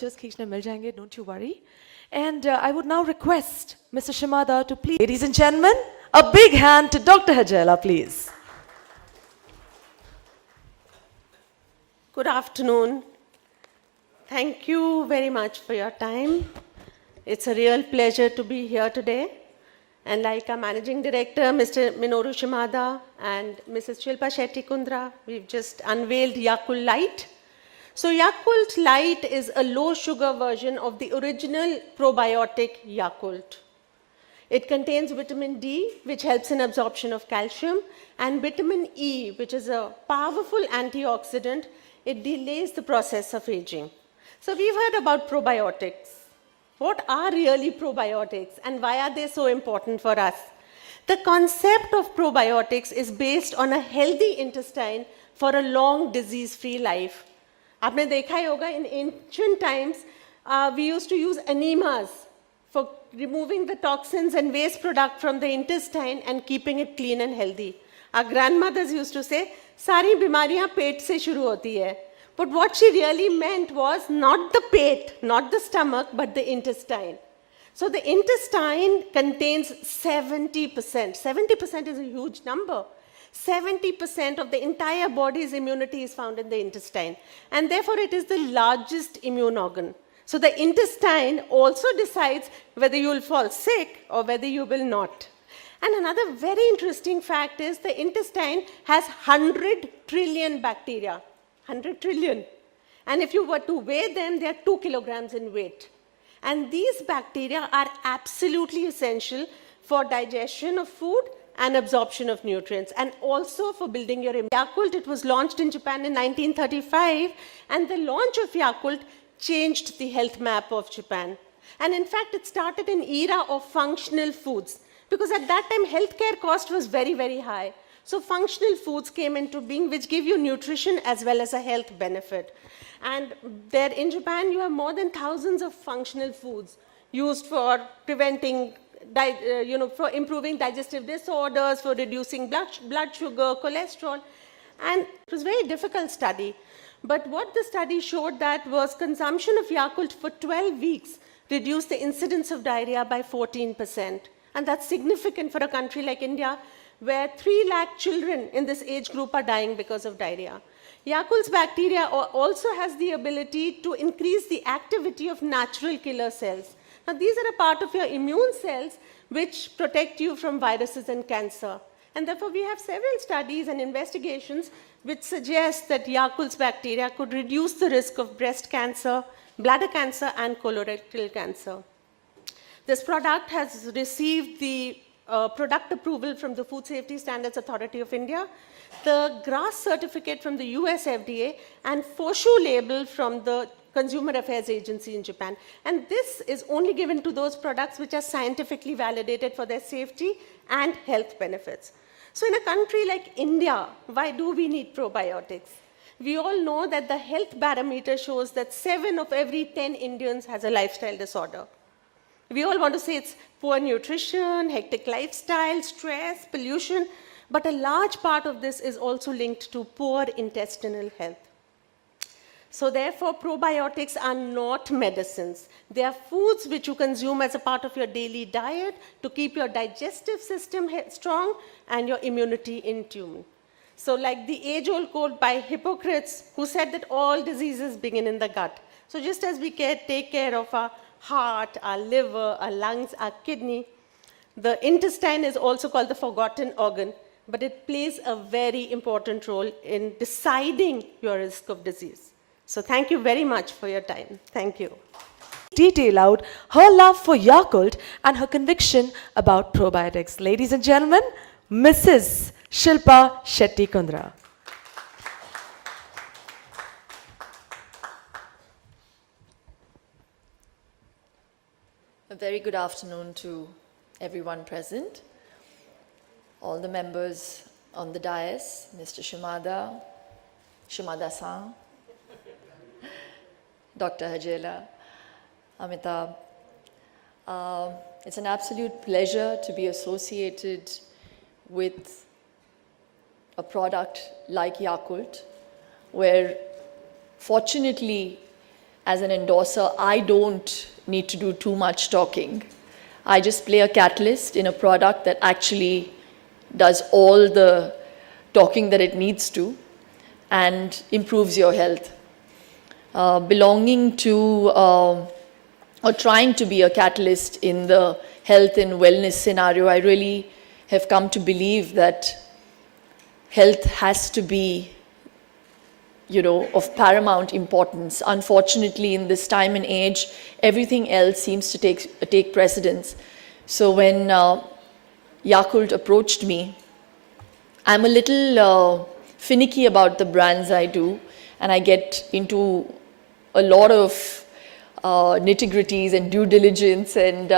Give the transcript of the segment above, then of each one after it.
pictures खींचने मिल जाएंगे, don't you worry. And I would now request Mr. Shimada to please. Ladies and gentlemen, a big hand to Dr. Hajela, please. Good afternoon. Thank you very much for your time. It's a real pleasure to be here today. And like our Managing Director, Mr. Minoru Shimada and Mrs. Shilpa Shetty Kundra, we've just unveiled Yakult Light. So Yakult Light is a low-sugar version of the original probiotic Yakult. It contains vitamin D, which helps in absorption of calcium, and vitamin E, which is a powerful antioxidant. It delays the process of aging. So we've heard about probiotics. What are really probiotics and why are they so important for us? The concept of probiotics is based on a healthy intestine for a long disease-free life. आपने देखा ही होगा, in ancient times, we used to use enemas for removing the toxins and waste product from the intestine and keeping it clean and healthy. Our grandmothers used to say, सारी बीमारियां पेट से शुरू होती है. But what she really meant was not the pet, not the stomach, but the intestine. So the intestine contains 70%. 70% is a huge number. 70% of the entire body's immunity is found in the intestine. And therefore, it is the largest immune organ. So the intestine also decides whether you will fall sick or whether you will not. And another very interesting fact is the intestine has 100 trillion bacteria. 100 trillion. And if you were to weigh them, they are 2 kilograms in weight. And these bacteria are absolutely essential for digestion of food and absorption of nutrients, and also for building your immunity. Yakult, it was launched in Japan in 1935, and the launch of Yakult changed the health map of Japan. And in fact, it started an era of functional foods, because at that time, healthcare cost was very, very high. So functional foods came into being, which give you nutrition as well as a health benefit. And there in Japan, you have more than thousands of functional foods used for preventing, for improving digestive disorders, for reducing blood sugar, cholesterol. And it was a very difficult study. But what the study showed that was consumption of Yakult for 12 weeks reduced the incidence of diarrhea by 14%. And that's significant for a country like India, where 3 lakh children in this age group are dying because of diarrhea. Yakult's bacteria also has the ability to increase the activity of natural killer cells. Now, these are a part of your immune cells which protect you from viruses and cancer. And therefore, we have several studies and investigations which suggest that Yakult's bacteria could reduce the risk of breast cancer, bladder cancer, and colorectal cancer. This product has received the product approval from the Food Safety Standards Authority of India, the GRAS certificate from the US FDA, and FOSHU label from the Consumer Affairs Agency in Japan. And this is only given to those products which are scientifically validated for their safety and health benefits. So in a country like India, why do we need probiotics? We all know that the health barometer shows that 7 of every 10 Indians has a lifestyle disorder. We all want to say it's poor nutrition, hectic lifestyle, stress, pollution, but a large part of this is also linked to poor intestinal health. So therefore, probiotics are not medicines. They are foods which you consume as a part of your daily diet to keep your digestive system strong and your immunity in tune. So like the age-old quote by Hippocrates, who said that all diseases begin in the gut. So just as we take care of our heart, our liver, our lungs, our kidney, the intestine is also called the forgotten organ, but it plays a very important role in deciding your risk of disease. So thank you very much for your time. Thank you. Detail out her love for Yakult and her conviction about probiotics. Ladies and gentlemen, Mrs. Shilpa Shetty Kundra. A very good afternoon to everyone present, all the members on the dais, Mr. Shimada-san, Dr. Hajela, Amitabh. It's an absolute pleasure to be associated with a product like Yakult, where fortunately as an endorser, I don't need to do too much talking. I just play a catalyst in a product that actually does all the talking that it needs to and improves your health. Belonging to or trying to be a catalyst in the health and wellness scenario, I really have come to believe that health has to be, of paramount importance. Unfortunately, in this time and age, everything else seems to take precedence. So when Yakult approached me, I'm a little finicky about the brands I do, and I get into a lot of nitty-gritties and due diligence, and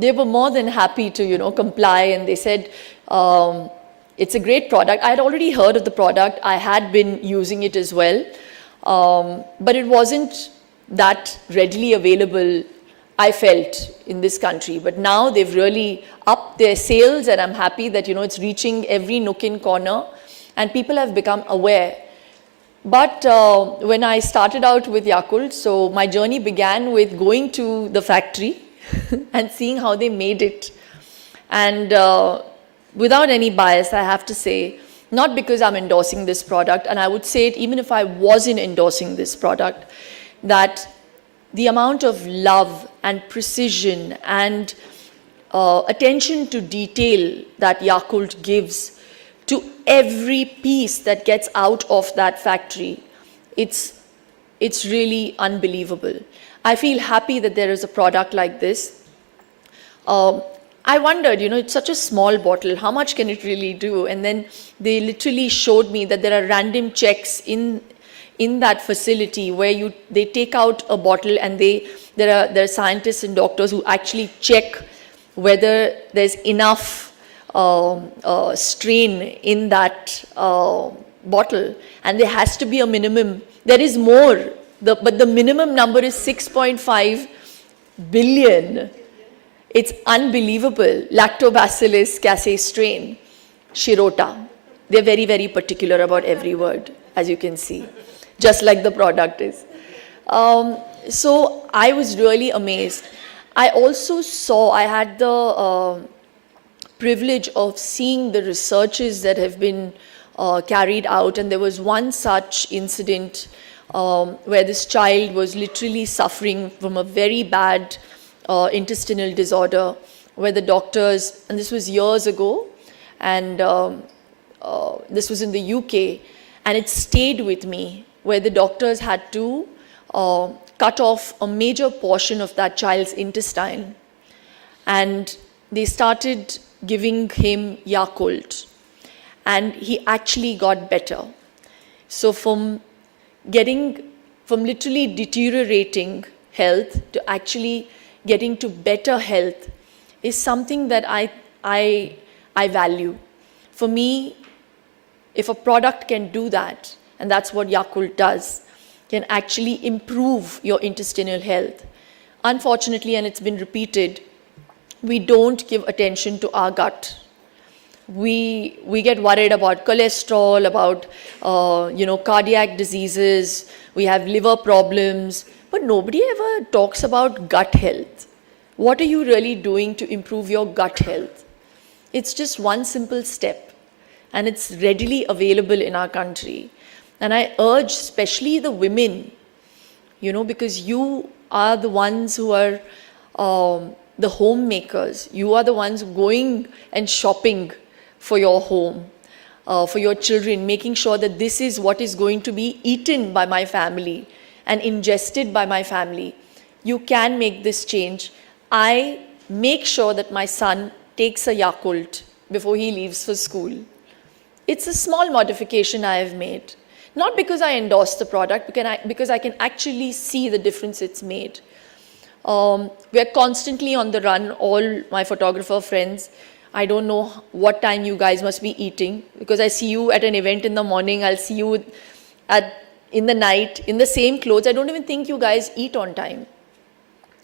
they were more than happy to comply, and they said it's a great product. I had already heard of the product. I had been using it as well, but it wasn't that readily available, I felt, in this country. But now they've really upped their sales, and I'm happy that it's reaching every nook and corner, and people have become aware. But when I started out with Yakult, so my journey began with going to the factory and seeing how they made it. And without any bias, I have to say, not because I'm endorsing this product, and I would say it even if I wasn't endorsing this product, that the amount of love and precision and attention to detail that Yakult gives to every piece that gets out of that factory, it's really unbelievable. I feel happy that there is a product like this. I wondered, it's such a small bottle, how much can it really do? And then they literally showed me that there are random checks in that facility where they take out a bottle, and there are scientists and doctors who actually check whether there's enough strain in that bottle, and there has to be a minimum. There is more, but the minimum number is 6.5 billion. It's unbelievable. Lactobacillus casei strain, Shirota. They're very, very particular about every word, as you can see, just like the product is. So I was really amazed. I also saw, I had the privilege of seeing the researches that have been carried out, and there was one such incident where this child was literally suffering from a very bad intestinal disorder, where the doctors, and this was years ago, and this was in the UK, and it stayed with me, where the doctors had to cut off a major portion of that child's intestine, and they started giving him Yakult, and he actually got better. So from literally deteriorating health to actually getting to better health is something that I value. For me, if a product can do that, and that's what Yakult does, can actually improve your intestinal health. Unfortunately, and it's been repeated, we don't give attention to our gut. We get worried about cholesterol, about cardiac diseases, we have liver problems, but nobody ever talks about gut health. What are you really doing to improve your gut health? It's just one simple step, and it's readily available in our country. And I urge especially the women, because you are the ones who are the homemakers. You are the ones going and shopping for your home, for your children, making sure that this is what is going to be eaten by my family and ingested by my family. You can make this change. I make sure that my son takes a Yakult before he leaves for school. It's a small modification I have made. Not because I endorse the product, because I can actually see the difference it's made. We are constantly on the run, all my photographer friends. I don't know what time you guys must be eating, because I see you at an event in the morning, I'll see you in the night, in the same clothes. I don't even think you guys eat on time.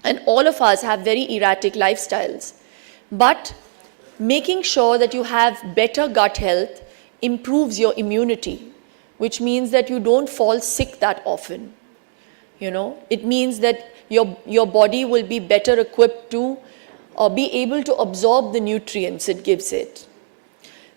And all of us have very erratic lifestyles. But making sure that you have better gut health improves your immunity, which means that you don't fall sick that often. You know, it means that your body will be better equipped to be able to absorb the nutrients it gives it.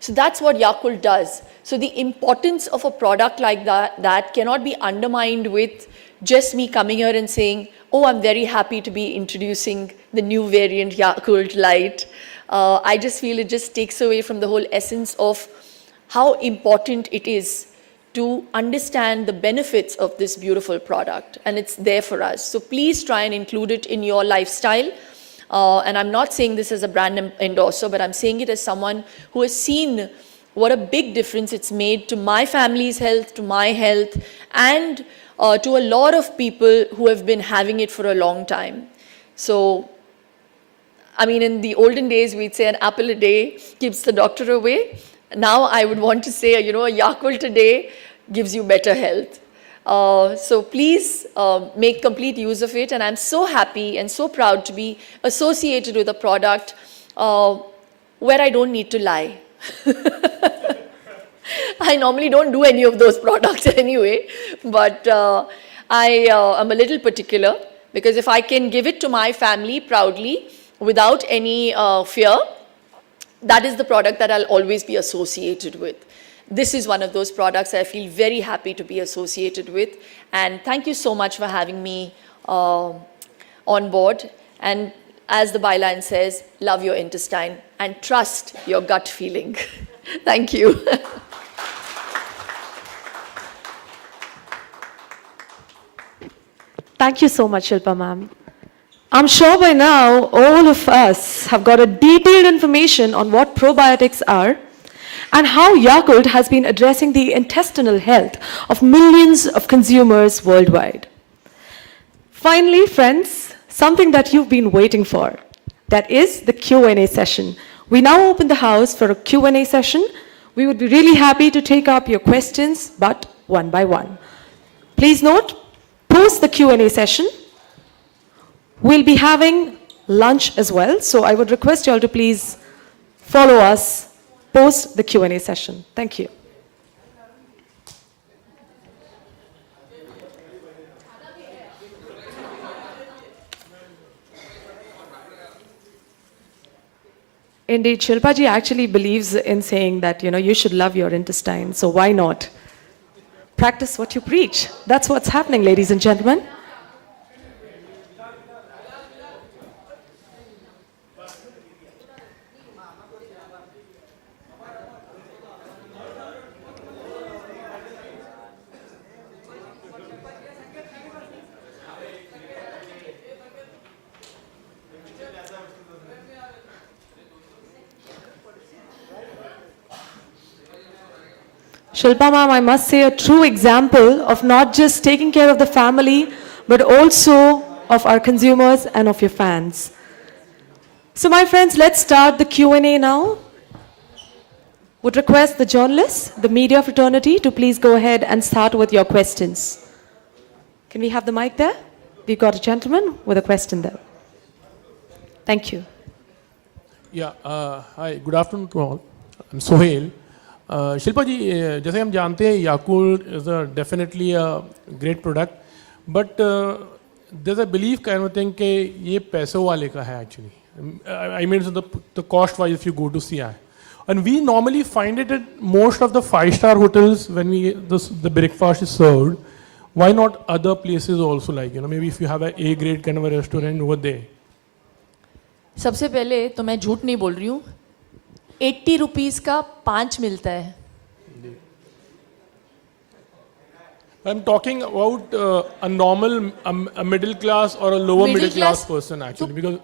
So that's what Yakult does. So the importance of a product like that cannot be undermined with just me coming here and saying, oh, I'm very happy to be introducing the new variant Yakult Light. I just feel it just takes away from the whole essence of how important it is to understand the benefits of this beautiful product, and it's there for us. So please try and include it in your lifestyle. And I'm not saying this as a brand endorser, but I'm saying it as someone who has seen what a big difference it's made to my family's health, to my health, and to a lot of people who have been having it for a long time. So, I mean, in the olden days, we'd say an apple a day keeps the doctor away. Now I would want to say, you know, a Yakult a day gives you better health. So please make complete use of it. And I'm so happy and so proud to be associated with a product where I don't need to lie. I normally don't do any of those products anyway, but I am a little particular, because if I can give it to my family proudly without any fear, that is the product that I'll always be associated with. This is one of those products I feel very happy to be associated with. And thank you so much for having me on board. And as the byline says, love your intestine and trust your gut feeling. Thank you. Thank you so much, Shilpa ma'am. I'm sure by now all of us have got a detailed information on what probiotics are and how Yakult has been addressing the intestinal health of millions of consumers worldwide. Finally, friends, something that you've been waiting for, that is the Q&A session. We now open the house for a Q&A session. We would be really happy to take up your questions, but one by one. Please note, post the Q&A session, we'll be having lunch as well, so I would request you all to please follow us post the Q&A session. Thank you. Indeed, Shilpa ji actually believes in saying that, you know, you should love your intestine, so why not? Practice what you preach. That's what's happening, ladies and gentlemen. Shilpa ma'am, I must say, a true example of not just taking care of the family, but also of our consumers and of your fans. So my friends, let's start the Q&A now. Would request the journalists, the media fraternity, to please go ahead and start with your questions. Can we have the mic there? We've got a gentleman with a question there. Thank you. Yeah, hi, good afternoon to all. I'm Sohail. Shilpa जी, जैसे हम जानते हैं Yakult is definitely a great product, but there is a belief kind of thing कि ये पैसों वाले का है actually. I mean the cost wise if you go to see I, and we normally find it at most of the 5-star hotels when we the breakfast is served. Why not other places also, like you know, maybe if you have a great kind of a restaurant over there. सबसे पहले तो मैं झूठ नहीं बोल रही हूँ. 80 rupees का 5 मिलता है. I'm talking about a normal, a middle class or a lower middle class person actually, because.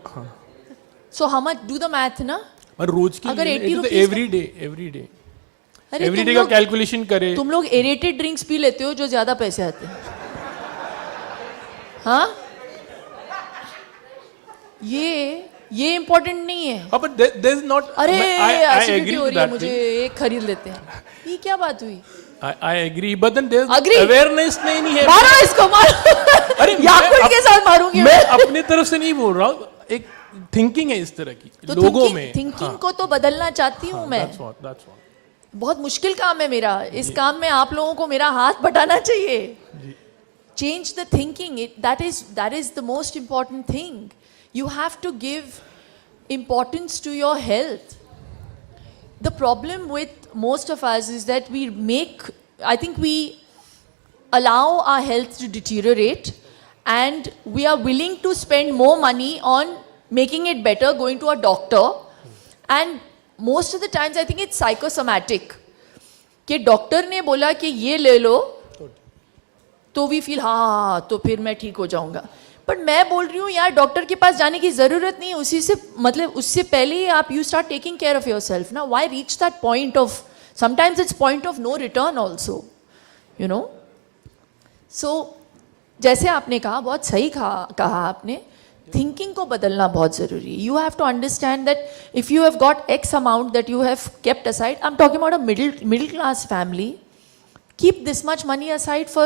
So how much? Do the math ना. पर रोज की अगर 80 रुपीस every day का कैलकुलेशन करे. तुम लोग एरेटेड ड्रिंक्स पी लेते हो जो ज्यादा पैसे आते हैं. हाँ, ये इम्पोर्टेंट नहीं है. But there's not. अरे I agree हो with रही है, that. मुझे एक खरीद लेते हैं. ये क्या बात हुई? I agree, but then there's Agree. awareness नहीं है. मारो इसको, मारो. अरे याकुल्ट के साथ मारूंगी मैं अपने तरफ से नहीं बोल रहा हूँ. एक थिंकिंग है इस तरह की तो लोगों में. थिंकिंग को तो बदलना चाहती हूँ मैं. That's what. बहुत मुश्किल काम है मेरा. इस काम में आप लोगों को मेरा हाथ बटाना चाहिए. change the thinking. That is the most important thing. You have to give importance to your health. The problem with most of us is that I think we allow our health to deteriorate, and we are willing to spend more money on making it better, going to a doctor, and most of the times I think it's psychosomatic. कि doctor ने बोला कि ये ले लो तो we feel हाँ तो फिर मैं ठीक हो जाऊंगा, बट मैं बोल रही हूँ यार डॉक्टर के पास जाने की ज़रूरत नहीं है, उसी से मतलब उससे पहले ही आप you start taking care of yourself ना. Why reach that point of, sometimes it's point of no return also, you know. So जैसे आपने कहा, बहुत सही कहा आपने, थिंकिंग को बदलना बहुत ज़रूरी है. You have to understand that if you have got x amount that you have kept aside, I am talking about a middle class family, keep this much money aside for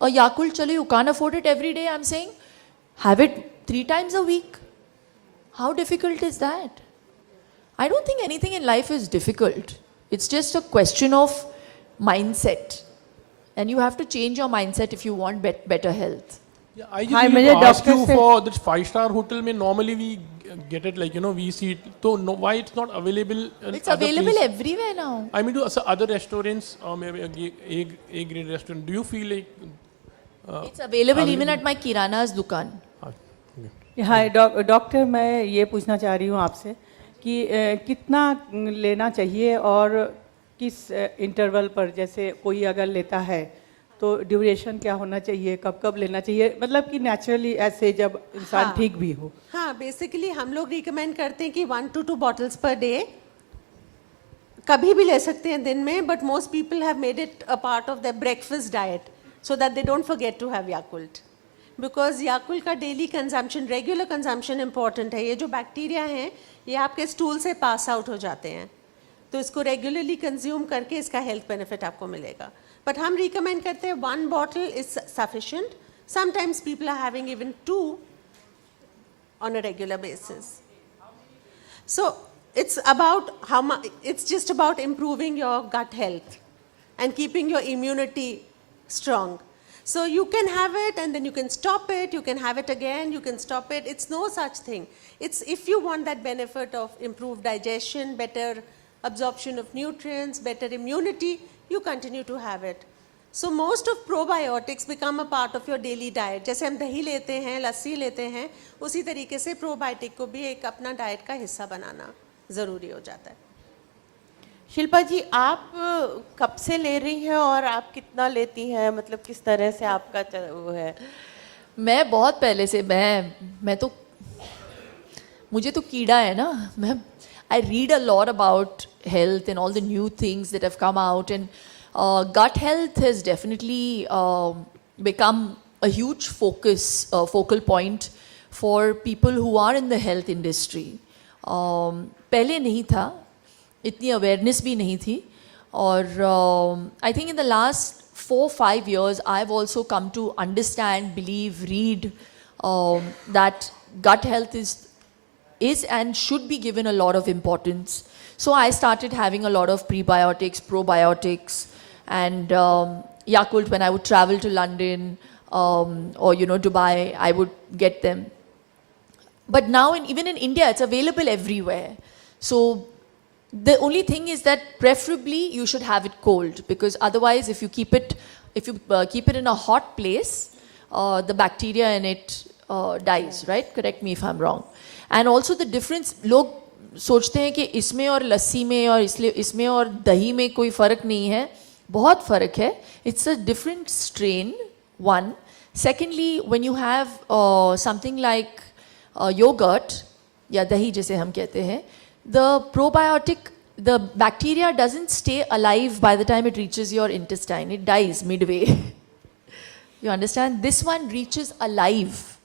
a yakult. Chalo, you can't afford it every day, I'm saying have it 3 times a week. How difficult is that? I don't think anything in life is difficult. It's just a question of mindset, and you have to change your mindset if you want better health. Yeah, I just need to ask you for this 5-star hotel. Mein normally we get it, like, you know, we see it. So no, why it's not available? It's available everywhere now. I mean, to other restaurants or maybe a grade restaurant. Do you feel like It's available even at my kirana's dukan. Hi doctor, मैं ये पूछना चाह रही हूँ आपसे कि कितना लेना चाहिए और किस इंटरवल पर, जैसे कोई अगर लेता है तो ड्यूरेशन क्या होना चाहिए, कब कब लेना चाहिए, मतलब कि नेचुरली ऐसे जब इंसान ठीक भी हो. हाँ, बेसिकली हम लोग रिकमेंड करते हैं कि 1 to 2 bottles per day. कभी भी ले सकते हैं दिन में, but most people have made it a part of their breakfast diet so that they don't forget to have yakult, because yakult का daily consumption, regular consumption important है. ये जो बैक्टीरिया हैं ये आपके स्टूल से पास आउट हो जाते हैं, तो इसको रेगुलरली कंज्यूम करके इसका हेल्थ बेनिफिट आपको मिलेगा. बट हम रिकमेंड करते हैं 1 bottle is sufficient. Sometimes people are having even 2 on a regular basis. So it's about it's just about improving your gut health and keeping your immunity strong. So you can have it and then you can stop it, you can have it again, you can stop it. It's no such thing. It's if you want that benefit of improved digestion, better absorption of nutrients, better immunity, you continue to have it. So most of probiotics become a part of your daily diet. जैसे हम दही लेते हैं, लस्सी लेते हैं, उसी तरीके से प्रोबायोटिक को भी एक अपना डाइट का हिस्सा बनाना ज़रूरी हो जाता है. शिल्पा जी, आप कब से ले रही हैं और आप कितना लेती हैं, मतलब किस तरह से आपका वो है? मैं बहुत पहले से, मैं तो, मुझे तो कीड़ा है ना. मैं I read a lot about health and all the new things that have come out, and gut health has definitely become a huge focal point for people who are in the health industry. पहले नहीं था, इतनी awareness भी नहीं थी, और I think in the last 4-5 years I've also come to understand, believe, read that gut health is and should be given a lot of importance. So I started having a lot of prebiotics, probiotics, and yakult. When I would travel to London or Dubai, I would get them. But now even in India it's available everywhere. So the only thing is that preferably you should have it cold, because otherwise if you keep it in a hot place, the bacteria in it dies, right? Correct me if I'm wrong. And also the difference, लोग सोचते हैं कि इसमें और लस्सी में और इसमें और दही में कोई फ़र्क नहीं है. बहुत फ़र्क है. It's a different strain, one. Secondly, when you have something like yogurt या दही जिसे हम कहते हैं, the probiotic, the bacteria doesn't stay alive by the time it reaches your intestine. It dies midway. You understand? This one reaches alive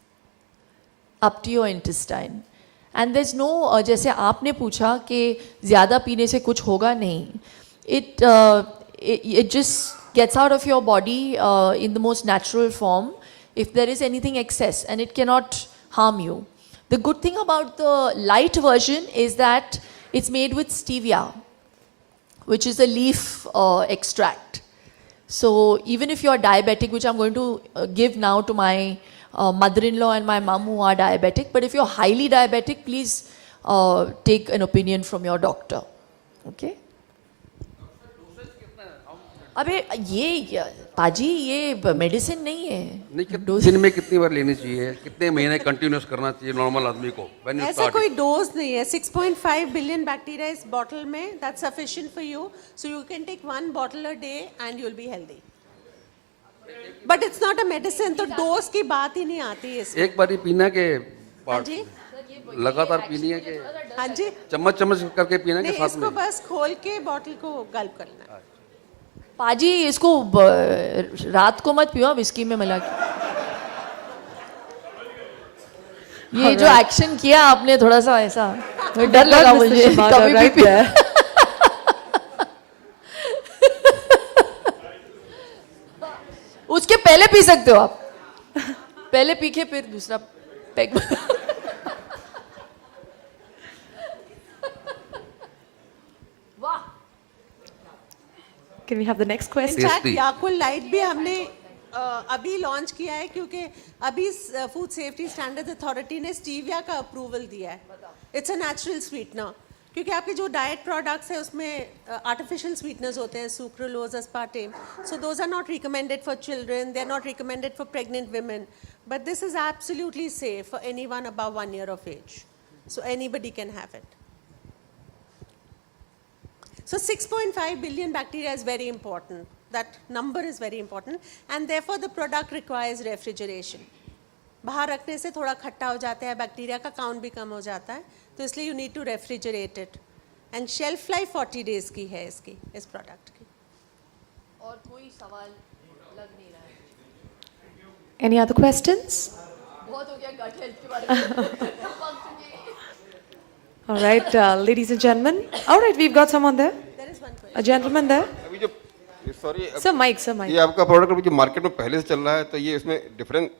up to your intestine. And there's no, जैसे आपने पूछा कि ज़्यादा पीने से कुछ होगा, नहीं. It just gets out of your body in the most natural form if there is anything excess, and it cannot harm you. The good thing about the light version is that it's made with stevia, which is a leaf extract. So even if you're diabetic, which I'm going to give now to my mother-in-law and my mom who are diabetic, but if you're highly diabetic, please take an opinion from your doctor. Okay? अबे ये पाजी ये medicine नहीं है नहीं दिन में कितनी बार लेनी चाहिए कितने महीने कंटिन्यूस करना चाहिए नॉर्मल आदमी को when you ऐसा start कोई it? डोज नहीं है 6.5 बिलियन बैक्टीरिया इस बॉटल में that's sufficient for you so you can take 1 bottle a day and you will be healthy but it's not a medicine तो डोज की बात ही नहीं आती है इसमें एक बार ही पीना के हाँ जी लगातार पीनी है कि हाँ जी चम्मच चम्मच करके पीना के नहीं साथ में इसको बस खोल के बॉटल को गल्प करना है पाजी इसको रात को मत पियो विस्की में मिला के ये जो एक्शन किया आपने थोड़ा सा ऐसा डर लगा मुझे कभी भी पी उसके पहले पी सकते हो आप पहले पी के फिर दूसरा pack Can we have the next question? In fact Tasty. Yakult light भी हमने अभी लॉन्च किया है क्योंकि अभी फूड सेफ्टी स्टैंडर्ड अथॉरिटी ने स्टीविया का अप्रूवल दिया है इट्स अ नेचुरल स्वीटनर क्योंकि आपके जो डाइट प्रोडक्ट्स है उसमें आर्टिफिशियल स्वीटनर्स होते हैं sucralose aspartame so those are not recommended for children they are not recommended for pregnant women but this is absolutely safe for anyone above 1 year of age so anybody can have it. So 6.5 billion bacteria is very important. That number is very important and therefore the product requires refrigeration. बाहर रखने से थोड़ा खट्टा हो जाता है bacteria का count भी कम हो जाता है तो इसलिए you need to refrigerate it and shelf life 40 days की है इसकी इस प्रोडक्ट की और कोई सवाल लग नहीं रहा है Any other questions? बहुत हो गया गट हेल्थ के बारे में All right, ladies and gentlemen. All right, we've got someone there. There is one question. A gentleman there. अभी जो sorry Sir, Mike, sir, Mike. ये आपका प्रोडक्ट अभी जो मार्केट में पहले से चल रहा है तो ये इसमें different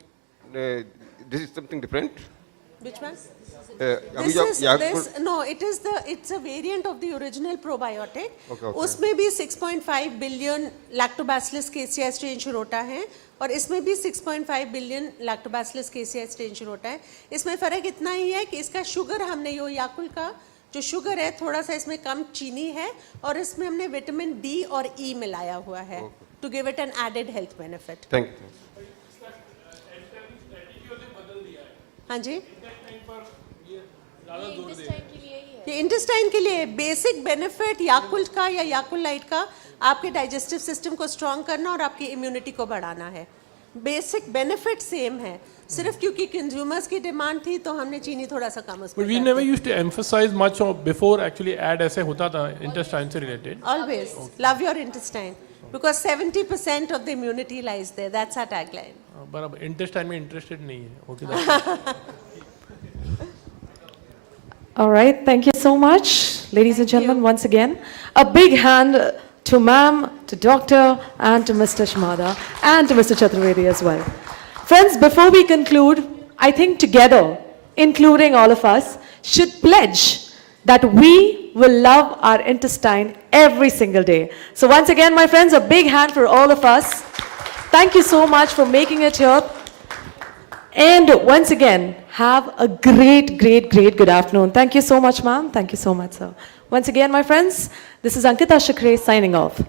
this is something different Which one? अभी This जो is this no it's a variant of the original probiotic. Okay. उसमें भी 6.5 बिलियन लैक्टोबैसिलस केसिया स्ट्रेन शिरोटा है और इसमें भी 6.5 बिलियन लैक्टोबैसिलस केसिया स्ट्रेन शिरोटा है इसमें फ़र्क इतना ही है कि इसका शुगर हमने यो याकुल का जो शुगर है थोड़ा सा इसमें कम चीनी है और इसमें हमने विटामिन डी और ई मिलाया हुआ है to give it an added health benefit. Thank you हाँ जी ये इंटेस्टाइन के लिए बेसिक बेनिफिट याकुल्ट का या याकुलाइट का आपके डाइजेस्टिव सिस्टम को स्ट्रॉन्ग करना और आपकी इम्यूनिटी को बढ़ाना है बेसिक बेनिफिट सेम है सिर्फ क्योंकि कंज्यूमर्स की डिमांड थी तो हमने चीनी थोड़ा सा कम उसमें But we never used to emphasize much of before actually ad ऐसे होता था intestine से related. always love your intestine because 70% of the immunity lies there that's our tagline. पर अब intestine में interested नहीं है. Okay, that's All right, thank you so much, ladies and gentlemen, once again. A big hand to ma'am, to doctor, and to Mr. Shmada, and to Mr. Chaturvedi as well. Friends, before we conclude, I think together, including all of us, should pledge that we will love our intestine every single day. So once again, my friends, a big hand for all of us. Thank you so much for making it here. And once again, have a great, great, great good afternoon. Thank you so much, ma'am. Thank you so much, sir. Once again, my friends, this is Ankita Shakre signing off.